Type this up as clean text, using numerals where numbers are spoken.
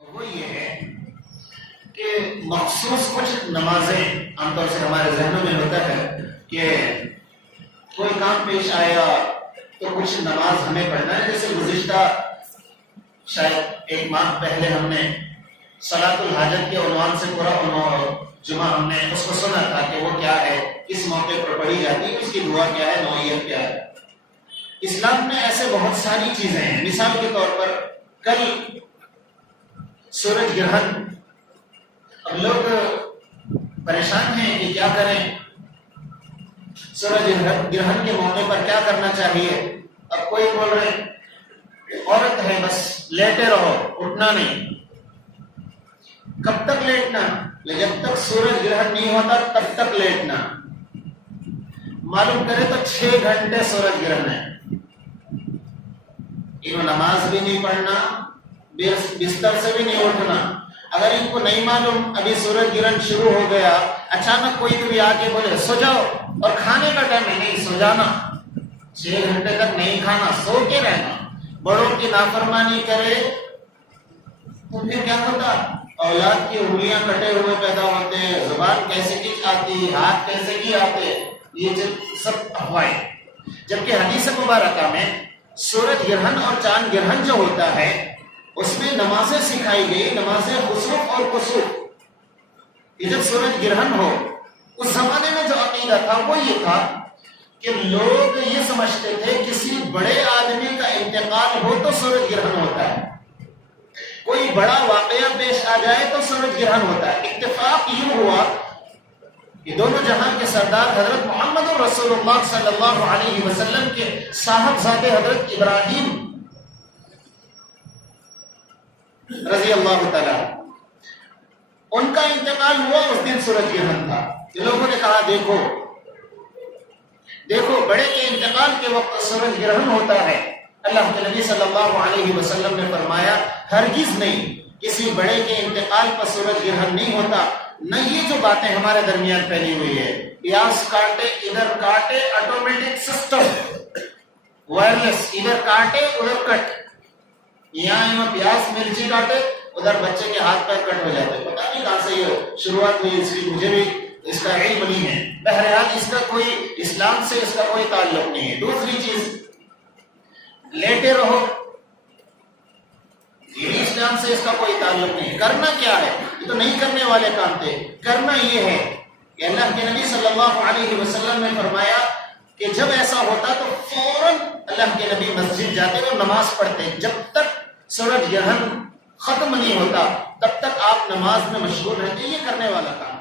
وہ یہ ہے کہ مخصوص کچھ نمازیں عام طور سے ہمارے ذہنوں میں ہوتا ہے کہ کوئی کام پیش آیا تو کچھ نماز ہمیں پڑھنا ہے. جیسے گزشتہ شاید ایک ماہ پہلے ہم نے صلاۃ الحاجت کے عنوان سے پورا جمعہ ہم نے اس کو سنا تھا کہ وہ کیا ہے, کس موقع پر پڑھی جاتی ہے, اس کی دعا کیا ہے, نوعیت کیا ہے. اسلام میں ایسے بہت ساری چیزیں ہیں. مثال کے طور پر کل سورج گرہن, اب لوگ پریشان ہیں کہ کیا کریں, سورج گرہن کے موقع پر کیا کرنا چاہیے. اب کوئی بول رہے عورت ہے بس لیٹے رہو, اٹھنا نہیں. کب تک لیٹنا؟ جب تک سورج گرہن نہیں ہوتا تب تک لیٹنا. معلوم کرے تو 6 گھنٹے سورج گرہن ہے. انہوں نماز بھی نہیں پڑھنا, بستر سے بھی نہیں اٹھنا. اگر ان کو نہیں معلوم ابھی سورج گرہن شروع ہو گیا, اچانک کوئی بھی آ کے بولے سو جاؤ, اور کھانے کا ٹائم ہے, نہیں سو جانا, 6 گھنٹے تک نہیں کھانا, سو کے رہنا. بڑوں کی نافرمانی کرے تو پھر کیا ہوتا؟ اولاد کی انگلیاں کٹے ہوئے پیدا ہوتے ہیں, زبان کیسے کی آتی, ہاتھ کیسے کی آتے, یہ سب افواہیں. جبکہ حدیث مبارکہ میں سورج گرہن اور چاند گرہن جو ہوتا ہے اس میں نمازیں سکھائی گئی, نمازیں خسوف اور کسوف. یہ جب سورج گرہن ہو, اس زمانے میں جو عقیدہ تھا وہ یہ تھا کہ لوگ یہ سمجھتے تھے کسی بڑے آدمی کا انتقال ہو تو سورج گرہن ہوتا ہے, کوئی بڑا واقعہ پیش آ جائے تو سورج گرہن ہوتا ہے. اتفاق یوں ہوا کہ دونوں جہاں کے سردار حضرت محمد رسول اللہ صلی اللہ علیہ وسلم کے صاحبزادے حضرت ابراہیم رضی اللہ تعالی ان کا انتقال ہوا, اس دن سورج گرہن تھا. لوگوں نے کہا دیکھو بڑے کے انتقال کے وقت سورج گرہن ہوتا ہے. اللہ کے نبی صلی اللہ علیہ وسلم نے فرمایا ہرگز نہیں, کسی بڑے کے انتقال پر سورج گرہن نہیں ہوتا. نہ یہ جو باتیں ہمارے درمیان پھیلی ہوئی ہے, پیاز کاٹے ادھر کاٹے, آٹومیٹک سسٹم وائرلیس, ادھر کاٹے ادھر کٹ, یہاں پیاز مرچی کاٹے ادھر بچے کے ہاتھ پیر کٹ ہو جاتے. پتہ نہیں کہاں سے یہ شروعات ہوئی اس کی, مجھے بھی اس کا علم نہیں ہے. بہرحال اس کا کوئی اسلام سے اس کا کوئی تعلق نہیں ہے. دوسری چیز, لیٹے رہو, یہ اسلام سے اس کا کوئی تعلق نہیں. کرنا کیا ہے, یہ تو نہیں کرنے والے کام تھے. کرنا یہ ہے کہ اللہ کے نبی صلی اللہ علیہ وسلم نے فرمایا کہ جب ایسا ہوتا تو فوراً اللہ کے نبی مسجد جاتے اور نماز پڑھتے. جب تک سورج گرہن ختم نہیں ہوتا تب تک آپ نماز میں مشغول رہتے. یہ کرنے والا کام.